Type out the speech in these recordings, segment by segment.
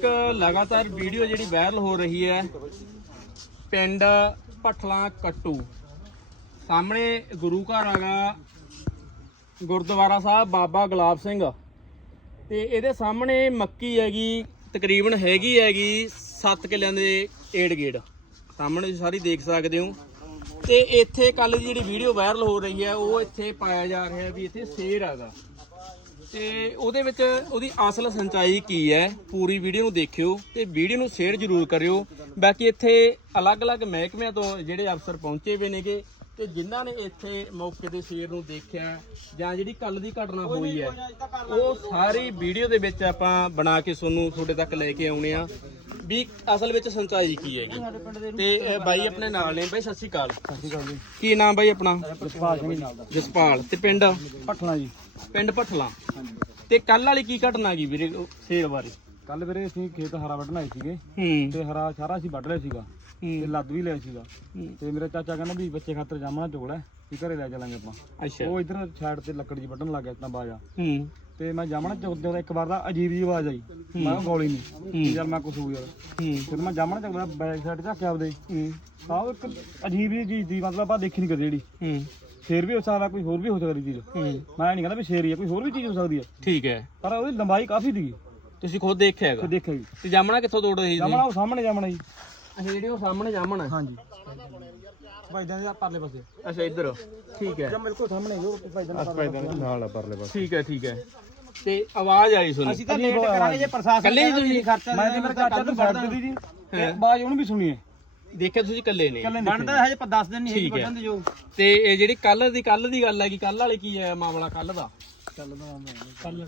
ਇੱਕ ਲਗਾਤਾਰ ਵੀਡੀਓ ਜਿਹੜੀ ਵਾਇਰਲ ਹੋ ਰਹੀ ਹੈ, ਪਿੰਡ ਪਠਲਾ ਕੱਟੂ। ਸਾਹਮਣੇ ਗੁਰੂ ਘਰ ਹੈਗਾ, ਗੁਰਦੁਆਰਾ ਸਾਹਿਬ ਬਾਬਾ ਗੁਲਾਬ ਸਿੰਘ। ਤੇ ਇਹਦੇ ਸਾਹਮਣੇ ਮੱਕੀ ਹੈਗੀ, ਤਕਰੀਬਨ ਹੈਗੀ ਹੈਗੀ 7 ਕਿੱਲਿਆਂ ਦੇ ਏੜ ਗੇੜ। ਸਾਹਮਣੇ ਤੁਸੀਂ ਸਾਰੀ ਦੇਖ ਸਕਦੇ ਹੋ। ਤੇ ਇੱਥੇ ਕੱਲ ਦੀ ਜਿਹੜੀ ਵੀਡੀਓ ਵਾਇਰਲ ਹੋ ਰਹੀ ਹੈ, ਉਹ ਇੱਥੇ ਪਾਇਆ ਜਾ ਰਿਹਾ ਵੀ ਇੱਥੇ ਸ਼ੇਰ ਹੈਗਾ। ਤੇ ਉਹਦੇ ਵਿੱਚ ਉਹਦੀ ਅਸਲ ਸਿੰਚਾਈ ਕੀ ਹੈ, ਪੂਰੀ ਵੀਡੀਓ ਨੂੰ ਦੇਖਿਓ ਤੇ ਵੀਡੀਓ ਨੂੰ ਸ਼ੇਅਰ ਜ਼ਰੂਰ ਕਰਿਓ। ਬਾਕੀ ਇੱਥੇ ਅਲੱਗ-ਅਲੱਗ ਮਹਿਕਮਿਆਂ ਤੋਂ ਜਿਹੜੇ ਅਫਸਰ ਪਹੁੰਚੇ ਹੋਏ ਨੇਗੇ ਤੇ ਜਿਨ੍ਹਾਂ ਨੇ ਇੱਥੇ ਮੌਕੇ ਤੇ ਸ਼ੇਰ ਨੂੰ ਦੇਖਿਆ ਜਾਂ ਜਿਹੜੀ ਕੱਲ ਦੀ ਘਟਨਾ ਹੋਈ ਹੈ ਉਹ ਸਾਰੀ ਵੀਡੀਓ ਦੇ ਵਿੱਚ ਆਪਾਂ ਬਣਾ ਕੇ ਤੁਹਾਨੂੰ ਤੁਹਾਡੇ ਤੱਕ ਲੈ ਕੇ ਆਉਣੇ ਆ। ਵੀ ਅਸਲ ਵਿੱਚ ਸੰਚਾਈ ਕੀ ਹੈਗੀ? ਤੇ ਬਾਈ ਆਪਣੇ ਨਾਲ ਨੇ। ਬਾਈ ਸਤਿ ਸ਼੍ਰੀ ਅਕਾਲ। ਸਤਿ ਸ਼੍ਰੀ ਅਕਾਲ ਜੀ। ਕੀ ਨਾਮ ਬਾਈ ਆਪਣਾ? ਜਸਪਾਲ ਸਿੰਘ ਨਾਲ ਦਾ। ਜਸਪਾਲ। ਤੇ ਪਿੰਡ? ਪਠਲਾ ਜੀ। ਪਿੰਡ ਭਠਲਾ। ਤੇ ਕੱਲ ਵਾਲੀ ਕੀ ਘਟਨਾ ਗਈ ਵੀਰੇ? ਸ਼ੇਰ ਬਾਰੇ। ਕੱਲ ਵੀਰੇ ਅਸੀਂ ਖੇਤ ਹਰਾ ਵੱਢਣ ਆਏ ਸੀਗੇ। ਤੇ ਹਰਾ ਸਾਰਾ ਅਸੀਂ ਵੱਢ ਲਿਆ ਸੀਗਾ। ਤੇ ਲੱਦ ਵੀ ਲਿਆ ਸੀਗਾ। ਤੇ ਮੇਰਾ ਚਾਚਾ ਕਹਿੰਦਾ ਵੀ ਬੱਚੇ ਖਾਤਰ ਜਾਮਣਾ ਚੋਲਾ ਵੀ ਘਰੇ ਲੈ ਚੱਲਾਂਗੇ ਆਪਾਂ। ਅੱਛਾ। ਉਹ ਇਧਰ ਸਾਈਡ ਤੇ ਲੱਕੜ ਜੀ ਵੱਢਣ ਲੱਗ ਗਿਆ ਤਾਂ ਬਾਜਾ। ਹੂੰ। ਤੇ ਮੈਂ ਜਾਮਣਾ ਚੁੱਕਦੇ ਉਹਦਾ ਇੱਕ ਵਾਰ ਦਾ ਅਜੀਬ ਜੀ ਆਵਾਜ਼ ਆਈ। ਮੈਂ ਕਿਹਾ ਗੋਲੀ ਨਹੀਂ ਯਾਰ ਮੈਂ ਕੁਛ ਹੋ ਯਾਰ। ਫਿਰ ਮੈਂ ਜਾਮਣਾ ਚੁੱਕਦਾ ਬੈਕ ਸਾਈਡ ਝਾਕਿਆ ਆਪਦੇ। ਤਾਂ ਇੱਕ ਅਜੀਬ ਜੀ ਚੀਜ਼ ਦੀ ਮਤਲਬ ਆਪਾਂ ਦੇਖੀ ਨਹੀਂ ਕਦੇ ਜਿਹੜੀ। ਸ਼ੇਰ ਵੀ ਹੋ ਸਕਦਾ ਕੋਈ ਹੋਰ ਵੀ ਹੋ ਸਕਦੀ ਚੀਜ਼। ਮੈਂ ਨਹੀਂ ਕਹਿੰਦਾ ਵੀ ਸ਼ੇਰ ਹੀ ਆ ਕੋਈ ਹੋਰ ਵੀ ਚੀਜ਼ ਹੋ ਸਕਦੀ ਹੈ ਠੀਕ ਹੈ। ਪਰ ਉਹਦੀ ਲੰਬਾਈ ਕਾਫੀ ਸੀਗੀ। ਤੁਸੀਂ ਖੁਦ ਦੇਖਿਆ ਹੈਗਾ? ਦੇਖਿਆ ਜੀ। ਤੇ ਜਾਮਣਾ ਕਿੱਥੋਂ ਤੋੜ ਰਹੀ ਸੀ? ਜਾਮਣਾ ਉਹ ਸਾਹਮਣੇ ਜਾਮਣਾ ਜੀ। ਅੱਛਾ ਜਿਹੜੀ ਉਹ ਸਾਹਮਣੇ ਜਾਮਣਾ ਹਾਂਜੀ। ਭਾਈਦਾਂ ਦੇ ਪਰਲੇ ਪਾਸੇ। ਅੱਛਾ ਇੱਧਰ। ਠੀਕ ਹੈ। ਜਾਂ ਮੇਰੇ ਕੋਲ ਸਾਹਮਣੇ ਜੋ ਭਾਈਦਾਂ ਦੇ ਪਰਲੇ ਪਾਸੇ ਨਾਲ ਆ ਪਰਲੇ ਪਾਸੇ। ਠੀਕ ਹੈ ਠੀਕ ਹੈ। ਤੇ ਆਵਾਜ਼ ਆਈ ਸੁਣੀ। ਤਾਂ ਲੇਟ ਕਰਾਂਗੇ ਜੇ ਪ੍ਰਸ਼ਾਸਨ ਕੱਲੇ ਹੀ ਤੁਸੀਂ ਖਰਚਾ ਮੈਂ ਤੇ ਮੇਰੇ ਚਾਚਾ ਨੂੰ ਛੱਡ ਦਿੱਤੀ ਜੀ। ਤੇ ਆਵਾਜ਼ ਉਹਨੂੰ ਵੀ ਸੁਣੀਏ। ਦੇਖਿਆ ਤੁਸੀਂ ਇਕੱਲੇ ਨੇ। ਬਣਦਾ ਹਜੇ 10 ਦਿਨ ਠੀਕ ਹੈ। ਤੇ ਇਹ ਜਿਹੜੀ ਕੱਲ ਦੀ ਕੱਲ ਦੀ ਗੱਲ ਹੈ ਕਿ ਕੱਲ ਵਾਲੇ ਕੀ ਹੈ ਮਾਮਲਾ ਕੱਲ ਦਾ? ਕੱਲ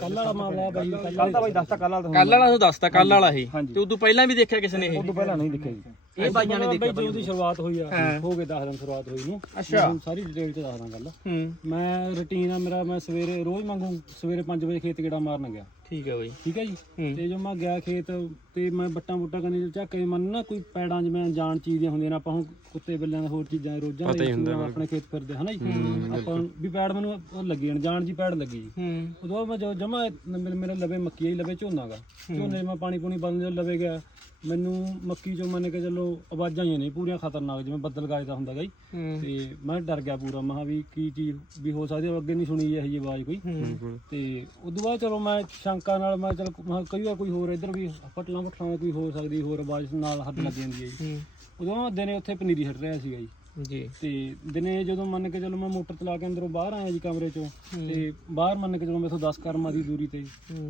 ਕੱਲ ਵਾਲਾ ਮਾਮਲਾ ਬਾਈ ਕੱਲ ਤਾਂ ਬਾਈ ਦੱਸਤਾ ਕੱਲ ਵਾਲਾ ਕੱਲ ਵਾਲਾ ਨੂੰ ਦੱਸਤਾ ਕੱਲ ਵਾਲਾ ਹੀ ਹਾਂਜੀ। ਤੇ ਉਦੋਂ ਪਹਿਲਾਂ ਵੀ ਦੇਖਿਆ ਕਿਸੇ ਨੇ ਇਹ? ਤੋਂ ਪਹਿਲਾਂ ਨਹੀਂ ਦੇਖਿਆ ਜੀ। ਇਹ ਬਾਈਆਂ ਨੇ ਦੇਖਿਆ ਜਦੋਂ ਦੀ ਸ਼ੁਰੂਆਤ ਹੋਈ ਆ ਹਾਂ। ਹੋ ਗਏ 10 ਦਿਨ ਸ਼ੁਰੂਆਤ ਹੋਈ ਨੂੰ। ਅੱਛਾ। ਮੈਂ ਤੁਹਾਨੂੰ ਸਾਰੀ ਡਿਟੇਲ ਚ ਦੱਸਦਾ ਗੱਲ। ਹੂੰ। ਮੈਂ ਰੁਟੀਨ ਆ ਮੇਰਾ ਮੈਂ ਸਵੇਰੇ ਰੋਜ਼ ਮੰਗੂ ਸਵੇਰੇ 5 ਵਜੇ ਖੇਤ ਗੇੜਾ ਮਾਰਨ ਗਿਆ। ਠੀਕ ਹੈ ਬਾਈ। ਠੀਕ ਹੈ ਜੀ? ਹੂੰ। ਤੇ ਜਦੋਂ ਮੈਂ ਗਿਆ ਖੇਤ ਤੇ ਮੈਂ ਬੱਟਾਂ ਬੁੱਟਾਂ ਕਰਨੀ ਝਾਕੇ ਮਨ ਨਾ ਕੋਈ ਪੈੜਾਂ ਜਿਵੇਂ ਜਾਣ ਚੀਜ਼ ਦੀਆਂ ਹੁੰਦੀਆਂ ਨੇ ਆਪਾਂ ਹੁਣ ਕੁੱਤੇ ਬਿੱਲਿਆਂ ਦੇ ਹੋਰ ਚੀਜ਼ਾਂ ਰੋਜ਼ਾਂ ਦੇ ਆਪਣੇ ਖੇਤ ਫਿਰਦੇ ਹਨਾ ਜੀ? ਆਪਾਂ ਵੀ ਪੈੜ ਮੈਨੂੰ ਉਹ ਲੱਗੀ ਜਾਣ ਜਾਣ ਜੀ ਪੈੜ ਲੱਗੀ ਜੀ। ਹੂੰ। ਉਦੋਂ ਮੈਂ ਜਦੋਂ ਜਮਾ ਮੇਰੇ ਲਵੇ ਮੱਕੀ ਆਈ ਲਵੇ ਝੋਨਾਗਾ ਝੋਨੇ 'ਚ ਮੈਂ ਪਾਣੀ ਪੂਣੀ ਬੰਦ ਜਦੋਂ ਲਵੇ ਗਿਆ ਮੈਨੂੰ ਮੱਕੀ ਚੋਂ ਮੰਨ ਕੇ ਚੱਲੋ ਆਵਾਜ਼ਾਂ ਹੀ ਨੇ ਪੂਰੀਆਂ ਖਤਰਨਾਕ ਜਿਵੇਂ ਬੱਦਲ ਗਾਜਦਾ ਹੁੰਦਾ ਗਾ ਜੀ। ਹੂੰ। ਤੇ ਮੈਂ ਡਰ ਗਿਆ ਪੂਰਾ ਮਹਾ ਵੀ ਕੀ ਚੀਜ਼ ਵੀ ਹੋ ਸਕਦੀ ਹੈ, ਅੱਗੇ ਨਹੀਂ ਸੁਣੀ ਇਹ ਜਿਹੀ ਆਵਾਜ਼ ਕੋਈ। ਹੂੰ। ਤੇ ਉਦੋਂ ਬਾਅਦ ਚਲੋ ਮੈਂ ਸ਼ੰਕਾ ਨਾਲ ਮੈਂ ਚਲ ਕਈ ਵਾਰ ਕੋਈ ਹੋਰ ਇੱਧਰ ਵੀ ਪਟਲਾਂ ਪਟਲਾਂ ਕੋਈ ਹੋ ਸਕਦੀ ਹੋਰ ਆਵਾਜ਼ ਨਾਲ ਹੱਦ ਲੱਗ ਜਾਂਦੀ ਹੈ ਜੀ। ਹੂੰ। ਉਦੋਂ ਦਿਨੇ ਉੱਥੇ ਪਨੀਰੀ ਛੱਡ ਰਿਹਾ ਸੀਗਾ ਜੀ। ਜੀ। ਤੇ ਦਿਨੇ ਜਦੋਂ ਮੰਨ ਕੇ ਚਲੋ ਮੈਂ ਮੋਟਰ ਚਲਾ ਕੇ ਅੰਦਰੋਂ ਬਾਹਰ ਆਇਆ ਜੀ ਕਮਰੇ ਚੋਂ ਤੇ ਬਾਹਰ ਮੰਨ ਕੇ ਚਲੋ ਮੈਥੋਂ 10 ਕਰਮਾਂ ਦੀ ਦੂਰੀ ਤੇ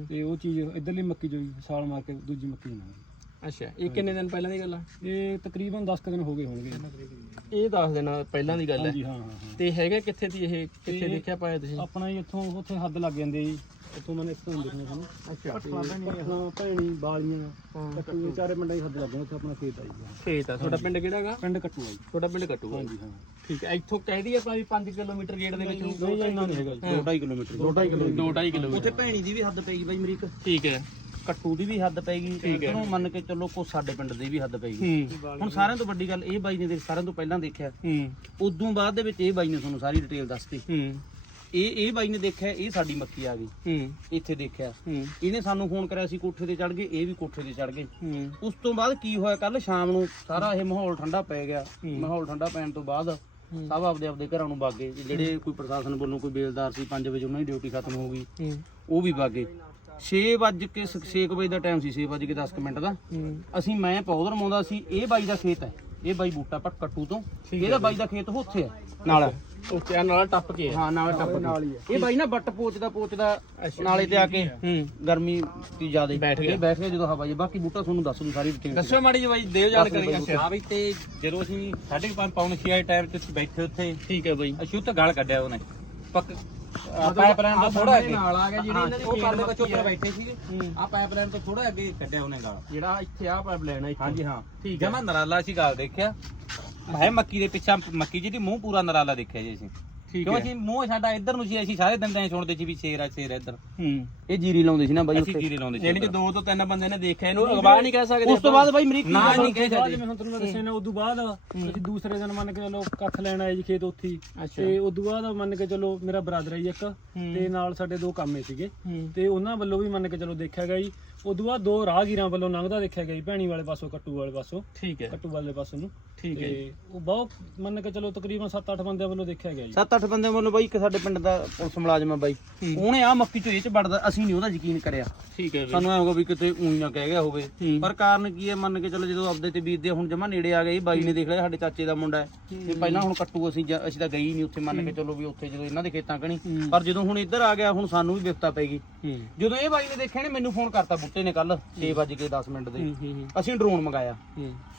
ਤੇ ਉਹ ਚੀਜ਼ ਇੱਧਰਲੀ ਮੱਕੀ ਚੋਂ ਜੀ ਛਾਲ ਮਾਰ ਕੇ ਦੂਜੀ ਮੱਕੀ ਨਾਲ ਅੱਛਾ ਇਹ ਕਿੰਨੇ ਦਿਨ ਪਹਿਲਾਂ ਦੀ ਗੱਲ ਆ? ਇਹ ਤਕਰੀਬਨ 10 ਕੁ ਦਿਨ ਹੋ ਗਏ ਹੋਣਗੇ ਇਹ ਦੱਸ ਦੇਣਾ ਪਹਿਲਾਂ ਦੀ ਗੱਲ ਹੈ। ਹਾਂਜੀ ਹਾਂ ਹਾਂ ਹਾਂ। ਤੇ ਹੈਗਾ ਕਿੱਥੇ ਦੀ ਇਹ? ਕਿੱਥੇ ਦੇਖਿਆ ਪਾਇਆ ਤੁਸੀਂ? ਆਪਣਾ ਹੀ ਇੱਥੋਂ ਉੱਥੇ ਹੱਦ ਲੱਗ ਜਾਂਦੇ ਜੀ। ਉੱਥੋਂ ਮੈਨੇ ਇੱਥੋਂ ਦੇਖਣਾ ਸਾਨੂੰ। ਅੱਛਾ। ਪੱਠਲਾਂ ਭੈਣੀ ਬਾਲੀਆਂ। ਕੱਟੂ ਚਾਰੇ ਮੰਡਾਂ ਹੀ ਹੱਦ ਲੱਗ ਜਾਂਦੇ ਉੱਥੇ ਆਪਣਾ ਖੇਤ ਆਈ ਗਿਆ ਖੇਤ ਆ। ਤੁਹਾਡਾ ਪਿੰਡ ਕਿਹੜਾ ਹੈਗਾ? ਪਿੰਡ ਕੱਟੂ ਆ ਜੀ। ਤੁਹਾਡਾ ਪਿੰਡ ਕੱਟੂਗਾ ਹਾਂਜੀ ਹਾਂ। ਠੀਕ ਹੈ ਇੱਥੋਂ ਕਹਿ ਦਈਏ ਆਪਾਂ ਵੀ 5 ਕਿਲੋਮੀਟਰ ਗੇੜ ਦੇ ਵਿੱਚ। ਨਹੀਂ ਇੰਨਾ ਨਹੀਂ ਹੈਗਾ ਜੀ। 2.5 ਕਿਲੋਮੀਟਰ। 2.5 ਕਿਲੋਮੀਟਰ। 2.5 ਕਿਲੋਮੀਟਰ। ਉੱਥੇ ਭੈਣੀ ਦੀ ਵੀ ਹੱਦ ਪੈਗੀ ਬਾਈ ਠੀਕ ਹੈ। ਕੱਟੂ ਦੀ ਵੀ ਹੱਦ ਪੈਗੀ ਇਧਰੋਂ ਮੰਨ ਕੇ ਚੱਲੋ ਕੋ ਸਾਡੇ ਪਿੰਡ ਦੀ ਵੀ ਹੱਦ ਪੈਗੀ ਹੁਣ ਸਾਰਿਆਂ ਤੋਂ ਵੱਡੀ ਗੱਲ ਇਹ ਬਾਈ ਨੇ ਸਾਰਿਆਂ ਤੋਂ ਪਹਿਲਾਂ ਦੇਖਿਆ। ਹੂੰ। ਉਦੋਂ ਬਾਅਦ ਦੇ ਵਿੱਚ ਇਹ ਬਾਈ ਨੇ ਤੁਹਾਨੂੰ ਸਾਰੀ ਡਿਟੇਲ ਦੱਸਤੀ। ਹੂੰ। ਇਹ ਇਹ ਬਾਈ ਨੇ ਦੇਖਿਆ ਇਹ ਸਾਡੀ ਮੱਕੀ ਆ ਗਈ। ਹੂੰ। ਇੱਥੇ ਦੇਖਿਆ। ਹੂੰ। ਇਹਨੇ ਸਾਨੂੰ ਫੋਨ ਕਰਿਆ ਸੀ ਕੋਠੇ ਤੇ ਚੜ ਗਏ ਇਹ ਵੀ ਕੋਠੇ ਤੇ ਚੜ ਗਏ। ਹੂੰ। ਉਸ ਤੋਂ ਬਾਅਦ ਕੀ ਹੋਇਆ ਕੱਲ ਸ਼ਾਮ ਨੂੰ ਸਾਰਾ ਇਹ ਮਾਹੌਲ ਠੰਡਾ ਪੈ ਗਿਆ। ਮਾਹੌਲ ਠੰਡਾ ਪੈਣ ਤੋਂ ਬਾਅਦ ਸਭ ਆਪਦੇ ਆਪਦੇ ਘਰਾਂ ਨੂੰ ਬਾਗੇ ਜਿਹੜੇ ਕੋਈ ਪ੍ਰਸ਼ਾਸਨ ਵੱਲੋਂ ਕੋਈ ਬੇਲਦਾਰ ਸੀ 5 ਵਜੇ ਉਹਨਾਂ ਦੀ ਡਿਊਟੀ ਖਤਮ ਹੋ ਗਈ। ਹੂੰ। ਉਹ ਵੀ ਬਾਗੇ 6 ਵਜੇ ਕੇ 6 ਵਜੇ ਦਾ ਟਾਈਮ ਸੀ 6 ਵਜੇ ਕੇ 10 ਕੁ ਮਿੰਟ ਦਾ। ਅਸੀਂ ਮੈਂ ਪੌਦਰ ਮਾਉਂਦਾ ਸੀ ਇਹ ਬਾਈ ਦਾ ਖੇਤ ਹੈ। ਇਹ ਬਾਈ ਬੂਟਾ ਪੱਟ ਕੱਟੂ ਤੋਂ। ਇਹਦਾ ਬਾਈ ਦਾ ਖੇਤ ਉੱਥੇ ਹੈ। ਨਾਲ। ਉੱਥੇ ਆ ਨਾਲ ਟੱਪ ਕੇ ਆ ਹਾਂ ਨਾਲ ਟੱਪ ਕੇ। ਇਹ ਬਾਈ ਨਾ ਬੱਟ ਪੋਚਦਾ ਪੋਚਦਾ ਨਾਲੇ ਤੇ ਆ ਕੇ ਹੂੰ। ਗਰਮੀ ਦੀ ਜ਼ਿਆਦਾ। ਬੈਠ ਗਿਆ। ਬੈਠ ਗਿਆ ਜਦੋਂ ਹਵਾ ਜੀ ਬਾਕੀ ਬੂਟਾ ਤੁਹਾਨੂੰ ਦੱਸ ਦੂ ਸਾਰੀ ਡਿਟੇਲ ਦੱਸਿਓ ਮਾੜੀ ਜਿਹੀ ਬਾਈ ਦਿਓ ਜਾਣਕਾਰੀ ਅੱਛਾ ਹਾਂ ਵੀ ਤੇ ਜਦੋਂ ਅਸੀਂ 5:30 ਪੌਣ 6 ਆਏ ਟਾਈਮ ਤੇ ਬੈਠੇ ਉੱਥੇ ਠੀਕ ਹੈ ਬਾਈ। ਅਸੀਂ ਉੱਥੇ ਗਾਲ ਕੱਢਿਆ ਉਹਨੇ। ਪੱਕ ਪਾਈਪਲਾਈਨ ਤੋਂ ਥੋੜਾ ਅੱਗੇ। ਨਾਲ ਆ ਗਿਆ ਜਿਹੜੀ ਇਹਨਾਂ ਦੀ ਉਹ ਪਰਲੇ ਬੱਚੇ ਉੱਪਰ ਬੈਠੇ ਸੀਗੇ। ਆ ਪਾਈਪਲਾਈਨ ਤੋਂ ਥੋੜਾ ਅੱਗੇ ਕੱਢਿਆ ਉਹਨੇ ਗਾਲ ਜਿਹੜਾ ਇੱਥੇ ਆ ਪਾਈਪ ਲੈਣਾ ਇੱਥੇ। ਹਾਂਜੀ ਹਾਂ। ਠੀਕ ਹੈ। ਜਮਾ ਨਰਾਲਾ ਸੀ ਗਾਲ ਦੇਖਿਆ। ਹੈ ਮੱਕੀ ਦੇ ਪਿੱਛਾ ਮੱਕੀ ਜਿਹਦੀ ਮੂੰਹ ਪੂਰਾ ਨਰਾਲਾ ਦੇਖਿਆ ਜੀ ਅਸੀਂ। ਠੀਕ ਕਿਉਂ ਹੈ। ਅਸੀਂ ਮੂੰਹ ਸਾਡਾ ਇੱਧਰ ਨੂੰ ਸੀ ਅਸੀਂ ਸਾਰੇ 'ਚ ਸੁਣਦੇ ਸੀ ਵੀ ਸ਼ੇਰ ਆ ਸ਼ੇਰ ਇੱਧਰ। ਹੂੰ। ਇਹ ਜੀਰੀ ਲਾਉਂਦੇ ਸੀ ਨਾ ਬਾਈ ਅਸੀਂ ਉੱਥੇ। ਜੀਰੇ ਲਾਉਂਦੇ ਸੀ ਯਾਨੀ ਕਿ ਦੋ ਤੋਂ ਤਿੰਨ ਬੰਦੇ ਨੇ ਦੇਖਿਆ ਇਹਨੂੰ ਅਗਵਾ ਨਹੀਂ ਕਹਿ ਸਕਦੇ ਉਸ ਤੋਂ ਬਾਅਦ ਬਾਈ ਅਮਰੀਕੀ ਨਾ ਨਹੀਂ ਕਹਿ ਸਕਦੇ। ਜਿਵੇਂ ਹੁਣ ਤੁਹਾਨੂੰ ਮੈਂ ਦੱਸਿਆ ਨਾ ਉਦੋਂ ਬਾਅਦ ਅਸੀਂ ਦੂਸਰੇ ਦਿਨ ਮੰਨ ਕੇ ਚਲੋ ਕੱਖ ਲੈਣ ਆਏ ਜੀ ਖੇਤ ਉੱਥੇ। ਹੀ। ਤੇ ਉਦੋਂ ਬਾਅਦ ਮੰਨ ਕੇ ਚਲੋ ਮੇਰਾ ਬ੍ਰਦਰ ਹੈ ਜੀ ਇੱਕ ਤੇ ਨਾਲ ਸਾਡੇ ਦੋ ਕਾਮੇ ਸੀਗੇ। ਤੇ ਉਹਨਾਂ ਵੱਲੋਂ ਵੀ ਮੰਨ ਕੇ ਚਲੋ ਦੇਖਿਆ ਗਿਆ ਜੀ। ਉਦੋਂ ਬਾਅਦ ਦੋ ਰਾਹਗੀਰਾਂ ਵੱਲੋਂ ਲੰਘਦਾ ਦੇਖਿਆ ਗਿਆ ਜੀ ਭੈਣੀ ਵਾਲੇ ਪਾਸੋਂ ਕੱਟੂ ਵਾਲੇ ਪਾਸੋਂ। ਠੀਕ ਹੈ। ਕੱਟੂ ਵਾਲੇ ਪਾਸੋਂ ਨੂੰ। ਠੀਕ ਹੈ ਉਹ ਬਹੁਤ ਮੰਨ ਕੇ ਚਲੋ ਤਕਰੀਬਨ 7-8 ਬੰਦਿਆਂ ਵੱਲੋਂ ਦੇਖਿਆ ਗਿਆ ਜੀ। ਸੱਤ ਅੱਠ ਬੰਦੇ ਵੱਲੋਂ ਬਾਈ ਇੱਕ ਸਾਡੇ ਪਿੰਡ ਦਾ ਪੁਲਿਸ ਮੁਲਾਜ਼ਮ ਆ ਬਾਈ। ਉਹਨੇ ਆ ਮੱਕੀ ਇਹ ਚ ਵੜਦਾ ਅਸੀਂ ਨਹੀਂ ਉਹਦਾ ਯਕੀਨ ਕਰਿਆ। ਠੀਕ ਹੈ ਸਾਨੂੰ ਐ ਹੋਗਾ ਵੀ ਕਿਤੇ ਉਹੀ ਨਾ ਕਹਿ ਗਿਆ ਹੋਵੇ। ਪਰ ਕਾਰਨ ਕੀ ਹੈ ਮੰਨ ਕੇ ਚਲੋ ਜਦੋਂ ਆਪਦੇ ਤੇ ਬੀਤਦੇ ਹੁਣ ਜਮਾ ਨੇੜੇ ਆ ਗਏ ਬਾਈ ਨੇ ਦੇਖ ਲਿਆ ਸਾਡੇ ਚਾਚੇ ਦਾ ਮੁੰਡਾ ਹੈ। ਤੇ ਪਹਿਲਾਂ ਹੁਣ ਕੱਟੂ ਅਸੀਂ ਜਾ- ਅਸੀਂ ਤਾਂ ਗਏ ਹੀ ਨਹੀਂ ਉੱਥੇ ਮੰਨ ਕੇ ਚਲੋ ਵੀ ਉੱਥੇ ਜਦੋਂ ਇਹਨਾਂ ਦੇ ਖੇਤਾਂ ਕਣੀ। ਪਰ ਜਦੋਂ ਹੁਣ ਇੱਧਰ ਆ ਗਿਆ ਹੁਣ ਸਾਨੂੰ ਵੀ ਵਿਫਤਾ ਪੈ ਗਈ। ਜਦੋਂ ਇਹ ਬਾਈ ਨੇ ਦੇਖਿਆ ਨੇ ਮੈਨੂੰ ਫੋਨ ਕਰਤਾ ਬੁੱਟੇ ਨੇ ਕੱਲ 6:10 ਮਿੰਟ ਦੇ। ਅਸੀਂ ਡਰੋਨ ਮੰਗਾਇਆ।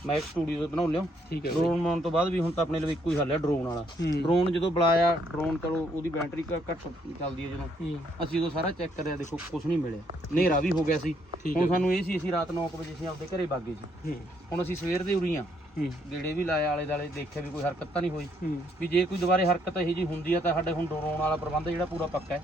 ਮੈਂ ਇੱਕ ਸਟੂਡੀਓ ਤੋਂ ਬਣਾਉ ਲਿਓ ਠੀਕ ਹੈ ਡਰੋਨ ਮੰਗਾਉਣ ਤੋਂ ਬਾਅਦ ਵੀ ਹੁਣ ਤਾਂ ਆਪਣੇ ਲਈ ਇੱਕੋ ਹੀ ਹੱਲ ਹੈ ਡਰੋਨ ਵਾਲਾ। ਡਰੋਨ ਜਦੋਂ ਬੁਲਾਇਆ ਡਰੋਨ ਚਲੋ ਉਹਦੀ ਬੈਟਰੀ ਘੱਟ ਚੱਲਦੀ ਹੈ ਜਦੋਂ। ਅਸੀਂ ਉਦੋਂ ਸਾਰਾ ਚੈੱਕ ਕਰਿਆ ਦੇਖੋ। ਕੁਝ ਨਹੀਂ ਮਿਲਿਆ। ਹਨੇਰਾ ਵੀ ਹੋ ਗਿਆ ਸੀ। ਹੁਣ ਸਾਨੂੰ ਇਹ ਸੀ ਅਸੀਂ ਰਾਤ 9 ਵਜੇ ਅਸੀਂ ਆਪਦੇ ਘਰੇ ਬਾਗੇ ਸੀ ਹੁਣ ਅਸੀਂ ਸਵੇਰ ਦੇ ਉਰੀ ਆ। ਗੇੜੇ ਵੀ ਲਾਇਆ ਆਲੇ ਦਾਲੇ ਦੇਖਿਆ ਵੀ ਕੋਈ ਹਰਕਤ ਤਾਂ ਨਹੀਂ ਹੋਈ। ਵੀ ਜੇ ਕੋਈ ਦੁਬਾਰੇ ਹਰਕਤ ਇਹੋ ਜੀ ਹੁੰਦੀ ਆ ਤਾਂ ਸਾਡੇ ਹੁਣ ਡਰੋਨ ਵਾਲਾ ਪ੍ਰਬੰਧ ਜਿਹੜਾ ਪੂਰਾ ਪੱਕਾ ਹੈ।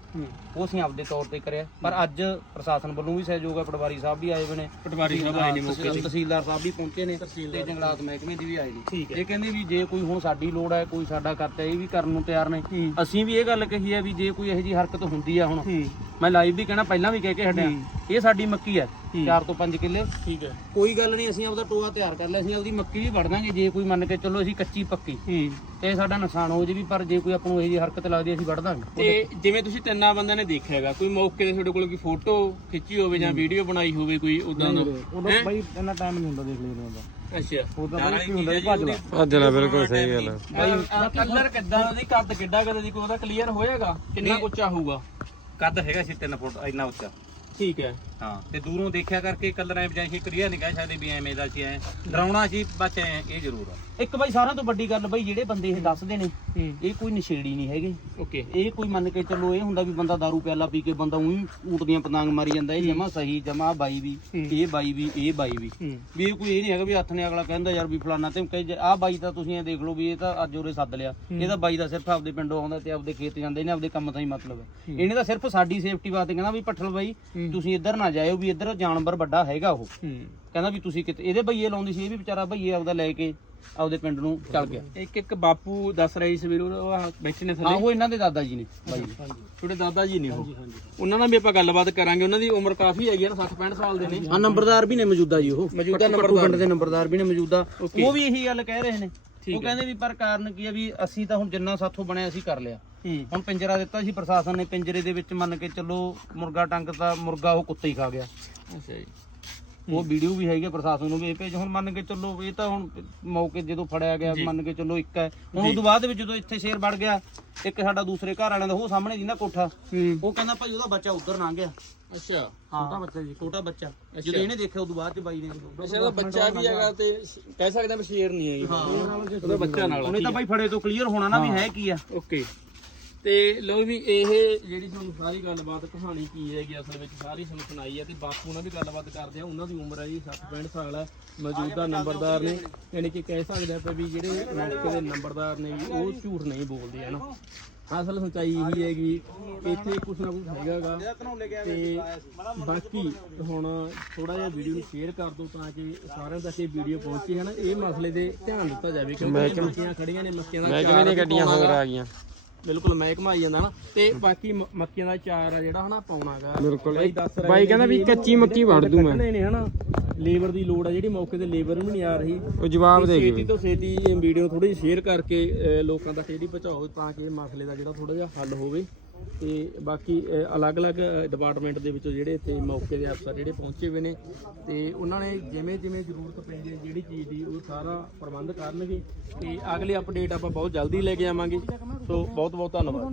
ਉਹ ਅਸੀਂ ਆਪਦੇ ਤੌਰ ਤੇ ਕਰਿਆ। ਪਰ ਅੱਜ ਪ੍ਰਸ਼ਾਸਨ ਵੱਲੋਂ ਵੀ ਸਹਿਯੋਗ ਹੈ ਪਟਵਾਰੀ ਸਾਹਿਬ ਵੀ ਆਏ ਹੋਏ ਨੇ। ਪਟਵਾਰੀ ਸਾਹਿਬ ਆਏ ਨੇ ਮੌਕੇ ਤਹਿਸੀਲ- ਤਹਿਸੀਲਦਾਰ ਸਾਹਿਬ ਵੀ ਪਹੁੰਚੇ ਨੇ ਤੇ ਜੰਗਲਾਤ ਮਹਿਕਮੇ ਦੀ ਵੀ ਆਏ ਨੇ। ਇਹ ਕਹਿੰਦੇ ਵੀ ਜੇ ਕੋਈ ਹੁਣ ਸਾਡੀ ਲੋੜ ਹੈ ਕੋਈ ਸਾਡਾ ਕਰਤਾ ਇਹ ਵੀ ਕਰਨ ਨੂੰ ਤਿਆਰ ਨੇ। ਅਸੀਂ ਵੀ ਇਹ ਗੱਲ ਕਹੀ ਹੈ ਵੀ ਜੇ ਕੋਈ ਇਹੋ ਜੀ ਹਰਕਤ ਹੁੰਦੀ ਆ ਹੁਣ। ਮੈਂ ਲਾਈਵ ਵੀ ਕਹਿਣਾ ਪਹਿਲਾਂ ਵੀ ਕਹਿ ਕੇ ਹਟਿਆ। ਇਹ ਸਾਡੀ ਮੱਕੀ ਹੈ। 4 ਤੋਂ 5 ਕਿੱਲੇ। ਠੀਕ ਹੈ। ਕੋਈ ਗੱਲ ਨਹੀਂ ਅਸੀਂ ਆਪਦਾ ਟੋਆ ਤਿਆਰ ਕਰ ਲਿਆ ਅਸੀਂ ਆਪਦੀ ਮੱਕੀ ਵੀ ਵੜ ਦਾਂਗੇ ਜੇ ਕੋਈ ਮੰਨ ਕੇ ਚੱਲੋ ਅਸੀਂ ਕੱਚੀ ਪੱਕੀ। ਤੇ ਸਾਡਾ ਨੁਕਸਾਨ ਹੋ ਜੇ ਵੀ ਪਰ ਜੇ ਕੋਈ ਆਪਾਂ ਨੂੰ ਇਹੋ ਜਿਹੀ ਹਰਕਤ ਲੱਗਦੀ ਅਸੀਂ ਵੜ ਦਾਂਗੇ। ਤੇ ਜਿਵੇਂ ਤੁਸੀਂ ਤਿੰਨਾਂ ਬੰਦਿਆਂ ਨੇ ਦੇਖਿਆ ਹੈਗਾ ਕੋਈ ਮੌਕੇ ਤੇ ਤੁਹਾਡੇ ਕੋਲ ਕੋਈ ਫੋਟੋ ਖਿੱਚੀ ਹੋਵੇ ਜਾਂ ਵੀਡੀਓ ਬਣਾਈ ਹੋਵੇ ਕੋਈ ਉਦਾਂ ਦਾ? ਉਦੋਂ ਬਾਈ ਇੰਨਾ ਟਾਈਮ ਨਹੀਂ ਹੁੰਦਾ ਦੇਖ ਲੈਣ ਦਾ। ਅੱਛਾ। ਉਦੋਂ ਬਾਈ ਕੀ ਹੁੰਦਾ ਜੀ ਭੱਜਣਾ ਬਿਲਕੁਲ ਸਹੀ ਗੱਲ ਹੈ। ਕਲਰ ਕਿੱਦਾਂ ਉਹਦੀ ਕੱਦ ਕਿੱਡਾ ਕਦੇ ਦੀ ਕੋਈ ਉਹਦਾ ਕਲੀਅਰ ਹੋਏਗਾ? ਕਿੰਨਾ ਉੱਚਾ ਹੋਊਗਾ? ਕੱਦ ਹੈਗਾ ਸੀ 3 ਫੁੱਟ ਇੰਨਾ ਉੱਚਾ। ਠੀਕ ਹੈ। ਹਾਂ ਤੇ ਦੂਰੋਂ ਦੇਖਿਆ ਕਰਕੇ ਕਲਰ ਐ ਬਜਾਈ ਕਲੀਅਰ ਨਹੀਂ ਕਹਿ ਸਕਦੇ ਵੀ ਐਵੇਂ ਦਾ ਸੀ ਐ ਡਰਾਉਣਾ ਸੀ ਬਸ ਐਂ ਇਹ ਜ਼ਰੂਰ ਆ। ਇੱਕ ਬਾਈ ਸਾਰਿਆਂ ਤੋਂ ਵੱਡੀ ਗੱਲ ਬਾਈ ਜਿਹੜੇ ਬੰਦੇ ਇਹ ਦੱਸਦੇ ਨੇ ਇਹ ਕੋਈ ਨਸ਼ੇੜੀ ਨਹੀਂ ਹੈਗੇ। ਓਕੇ। ਇਹ ਕੋਈ ਮੰਨ ਕੇ ਚੱਲੋ ਇਹ ਹੁੰਦਾ ਵੀ ਬੰਦਾ दारू ਪਿਆਲਾ ਪੀ ਕੇ ਬੰਦਾ ਉਹੀ ਊਟ ਦੀਆਂ ਪਤੰਗ ਮਾਰੀ ਜਾਂਦਾ ਇਹ ਜਮਾ ਸਹੀ ਜਮਾ ਬਾਈ ਵੀ ਇਹ ਬਾਈ ਵੀ ਇਹ ਬਾਈ ਵੀ। ਵੀ ਇਹ ਕੋਈ ਇਹ ਨਹੀਂ ਹੈਗਾ ਵੀ ਹੱਥ ਨੇ ਅਗਲਾ ਕਹਿੰਦਾ ਯਾਰ ਵੀ ਫਲਾਨਾ ਤੇ ਕਹੇ ਆਹ ਬਾਈ ਤਾਂ ਤੁਸੀਂ ਇਹ ਦੇਖ ਲਓ ਵੀ ਇਹ ਤਾਂ ਅੱਜ ਉਰੇ ਸੱਦ ਲਿਆ। ਇਹ ਤਾਂ ਬਾਈ ਦਾ ਸਿਰਫ ਆਪਦੇ ਪਿੰਡੋਂ ਆਉਂਦਾ ਤੇ ਆਪਦੇ ਖੇਤ ਜਾਂਦੇ ਨੇ ਆਪਦੇ ਕੰਮ ਤੋਂ ਹੀ ਮਤਲਬ ਹੈ। ਇਹਨੇ ਤਾਂ ਸਿਰਫ ਸਾਡੀ ਸੇਫਟੀ ਵਾਸਤੇ ਕਹਿੰਦਾ ਵੀ ਪੱਠਲ ਬਾਈ ਤੁਸੀਂ ਇੱਧਰ ਨਾ ਜਾਇਓ ਵੀ ਇੱਧਰ ਜਾਨਵਰ ਵੱਡਾ ਹੈਗਾ ਉਹ। ਕਹਿੰਦਾ ਵੀ ਤੁਸੀਂ ਕਿਤੇ ਇਹਦੇ ਭਈਏ ਲਾਉਂਦੀ ਸੀ ਇਹ ਵੀ ਵਿਚਾਰਾ ਭਈਏ ਆਪਦਾ ਲੈ ਕੇ ਆਪਦੇ ਪਿੰਡ ਨੂੰ ਚੱਲ ਗਿਆ। ਇੱਕ ਇੱਕ ਬਾਪੂ ਦੱਸ ਰਹੀ ਸੀ ਵੀਰ ਉਹ ਆਹ ਬੈਠੇ ਨੇ ਹਾਂ ਥੱਲੇ। ਉਹ ਇਹਨਾਂ ਦੇ ਦਾਦਾ ਜੀ ਨੇ ਬਾਈ ਜੀ। ਤੁਹਾਡੇ ਦਾਦਾ ਜੀ ਨੇ ਉਹ। ਉਹਨਾਂ ਨਾਲ ਵੀ ਆਪਾਂ ਗੱਲਬਾਤ ਕਰਾਂਗੇ। ਉਹਨਾਂ ਦੀ ਉਮਰ ਕਾਫੀ ਹੈਗੀ ਆ ਨਾ 60 65 ਸਾਲ ਦੇ ਨੇ। ਹਾਂ ਨੰਬਰਦਾਰ ਵੀ ਨੇ ਮੌਜੂਦਾ ਜੀ ਉਹ। ਮੌਜੂਦਾ ਨੰਬਰਦਾਰ। ਪਿੰਡ ਦੇ ਨੰਬਰਦਾਰ ਵੀ ਨੇ ਮੌਜੂਦਾ. ਉਹ ਵੀ ਇਹੀ ਗੱਲ ਕਹਿ ਰਹੇ ਨੇ। ਉਹ ਕਹਿੰਦੇ ਵੀ ਪਰ ਕਾਰਨ ਕੀ ਹੈ ਵੀ ਅਸੀਂ ਤਾਂ ਹੁਣ ਜਿੰਨਾ ਸਾਥੋਂ ਬਣਿਆ ਅਸੀਂ ਕਰ ਲਿਆ। ਹੂੰ ਹੁਣ ਪਿੰਜਰਾ ਦਿੱਤਾ ਸੀ ਪ੍ਰਸ਼ਾਸਨ ਨੇ ਪਿੰਜਰੇ ਦੇ ਵਿੱਚ ਮੰਨ ਕੇ ਚੱਲੋ ਮੁਰਗਾ ਟੰਗ ਤਾਂ ਮੁਰਗਾ ਉਹ ਕੁੱਤੇ ਹੀ ਖਾ ਗਿਆ। ਅੱਛਾ ਜੀ। ਉਹ ਵੀਡੀਓ ਵੀ ਹੈਗੀ ਆ, ਪ੍ਰਸ਼ਾਸਨ ਨੂੰ ਵੀ ਇਹ ਭੇਜ। ਹੁਣ ਮੰਨ ਕੇ ਚੱਲੋ ਇਹ ਤਾਂ ਹੁਣ ਮੌਕੇ ਜਦੋਂ ਫੜਿਆ ਗਿਆ ਮੰਨ ਕੇ ਚੱਲੋ ਇੱਕ ਹੈ। ਹੁਣ ਉਦੋਂ ਬਾਅਦ ਵਿੱਚ ਜਦੋਂ ਇੱਥੇ ਸ਼ੇਰ ਵੜ ਗਿਆ ਇੱਕ ਸਾਡਾ ਦੂਸਰੇ ਘਰ ਵਾਲਿਆਂ ਦਾ ਉਹ ਸਾਹਮਣੇ ਜਿੰਦਾ ਕੋਠਾ। ਉਹ ਕਹਿੰਦਾ ਭਾਈ ਉਹਦਾ ਬੱਚਾ ਉੱਧਰ ਲੰਘ ਗਿਆ। ਅੱਛਾ। ਛੋਟਾ ਬੱਚਾ ਜੀ। ਛੋਟਾ ਬੱਚਾ। ਜਦੋਂ ਇਹਨੇ ਦੇਖਿਆ ਉਦੋਂ ਬਾਅਦ ਚ ਬਾਈ ਨੇ ਅੱਛਾ ਉਹਦਾ ਬੱਚਾ ਵੀ ਹੈਗਾ ਤੇ ਕਹਿ ਸਕਦੇ ਆ ਸ਼ੇਰ ਨਹੀਂ ਹੈਗੀ ਉਹਦਾ ਬੱਚਾ ਨਾਲ ਉਹਨੇ ਤਾਂ ਬਾਈ ਫੜੇ ਤੋਂ ਕਲੀਅਰ ਹੋਣਾ ਨਾ ਵੀ ਹੈ ਕੀ ਆ। ਓਕੇ। ਤੇ ਲੋ ਵੀ ਇਹ ਜਿਹੜੀ ਤੁਹਾਨੂੰ ਸਾਰੀ ਗੱਲਬਾਤ ਕਹਾਣੀ ਕੀ ਹੈਗੀ ਅਸਲ ਵਿੱਚ ਸਾਰੀ ਤੁਹਾਨੂੰ ਸੁਣਾਈ ਹੈ ਤੇ ਬਾਪੂ ਨਾਲ ਵੀ ਗੱਲਬਾਤ ਕਰਦੇ ਆ। ਉਹਨਾਂ ਦੀ ਉਮਰ ਹੈ ਜੀ 60 65 ਸਾਲ ਹੈ ਮੌਜੂਦਾ ਨੰਬਰਦਾਰ ਨੇ। ਯਾਨੀ ਕਿ ਕਹਿ ਸਕਦੇ ਆਪਾਂ ਵੀ ਜਿਹੜੇ ਮੌਕੇ ਦੇ ਨੰਬਰਦਾਰ ਨੇ ਵੀ ਉਹ ਝੂਠ ਨਹੀਂ ਬੋਲਦੇ ਹਨ ਅਸਲ ਸੱਚਾਈ ਇਹੀ ਹੈਗੀ ਇੱਥੇ ਕੁਛ ਨਾ ਕੁਛ ਹੈਗਾਗਾ ਤੇ ਬਾਕੀ ਹੁਣ ਥੋੜਾ ਜਿਹਾ ਵੀਡੀਓ ਨੂੰ ਸ਼ੇਅਰ ਕਰ ਦਿਓ ਤਾਂ ਕਿ ਸਾਰਿਆਂ ਤੱਕ ਇਹ ਵੀਡੀਓ ਪਹੁੰਚੇ ਹਨ ਇਹ ਮਸਲੇ ਦੇ ਧਿਆਨ ਦਿੱਤਾ ਜਾਵੇ ਕਿਉਂਕਿ ਮੱਕੀਆਂ ਖੜੀਆਂ ਨੇ ਮੱਕੀਆਂ ਦਾ ਮਹਿਕਮੇ ਦੀਆਂ ਗੱਡੀਆਂ ਹੋਰ ਆ ਗਈਆਂ? ਬਿਲਕੁਲ ਮਹਿਕਮਾ ਆਈ ਜਾਂਦਾ ਨਾ ਤੇ ਬਾਕੀ ਮ- ਮੱਕੀਆਂ ਦਾ ਚਾਰ ਆ ਜਿਹੜਾ ਹਨਾ ਪਾਉਣਾਗਾ ਬਿਲਕੁਲ। ਬਾਈ ਦੱਸ ਰਹੇ ਬਾਈ ਕਹਿੰਦਾ ਵੀ ਕੱਚੀ ਮੱਕੀ ਵੜ ਦੂੰ ਮੈਂ ਨੇ ਹਨਾ। ਲੇਬਰ ਦੀ ਲੋੜ ਆ ਜਿਹੜੀ ਮੌਕੇ ਤੇ ਲੇਬਰ ਵੀ ਨਹੀਂ ਆ ਰਹੀ। ਉਹ ਜਵਾਬ ਦੇ ਛੇਤੀ ਗਏ ਤੋਂ ਛੇਤੀ ਇਹ ਵੀਡੀਓ ਥੋੜੀ ਜਿਹੀ ਸ਼ੇਅਰ ਕਰਕੇ ਅਹ, ਲੋਕਾਂ ਤੱਕ ਜਿਹੜੀ ਪਹੁੰਚਾਓ ਤਾਂ ਕਿ ਇਹ ਮਸਲੇ ਦਾ ਜਿਹੜਾ ਥੋੜਾ ਜਿਹਾ ਹੱਲ ਹੋਵੇ। ਤੇ ਬਾਕੀ ਅਲੱਗ-ਅਲੱਗ ਡਿਪਾਰਟਮੈਂਟ ਦੇ ਵਿੱਚੋਂ ਜਿਹੜੇ ਇੱਥੇ ਮੌਕੇ ਦੇ ਅਫਸਰ ਜਿਹੜੇ ਪਹੁੰਚੇ ਹੋਏ ਨੇ ਤੇ ਉਹਨਾਂ ਨੇ ਜਿਵੇਂ ਜਿਵੇਂ ਜ਼ਰੂਰਤ ਪੈਂਦੀ ਹੈ, ਜਿਹੜੀ ਚੀਜ਼ ਦੀ ਉਹ ਸਾਰਾ ਪ੍ਰਬੰਧ ਕਰਨਗੇ ਤੇ ਅਗਲੀ ਅਪਡੇਟ ਆਪਾਂ ਬਹੁਤ ਜਲਦੀ ਲੈ ਕੇ ਆਵਾਂਗੇ। ਸੋ ਬਹੁਤ ਬਹੁਤ ਧੰਨਵਾਦ।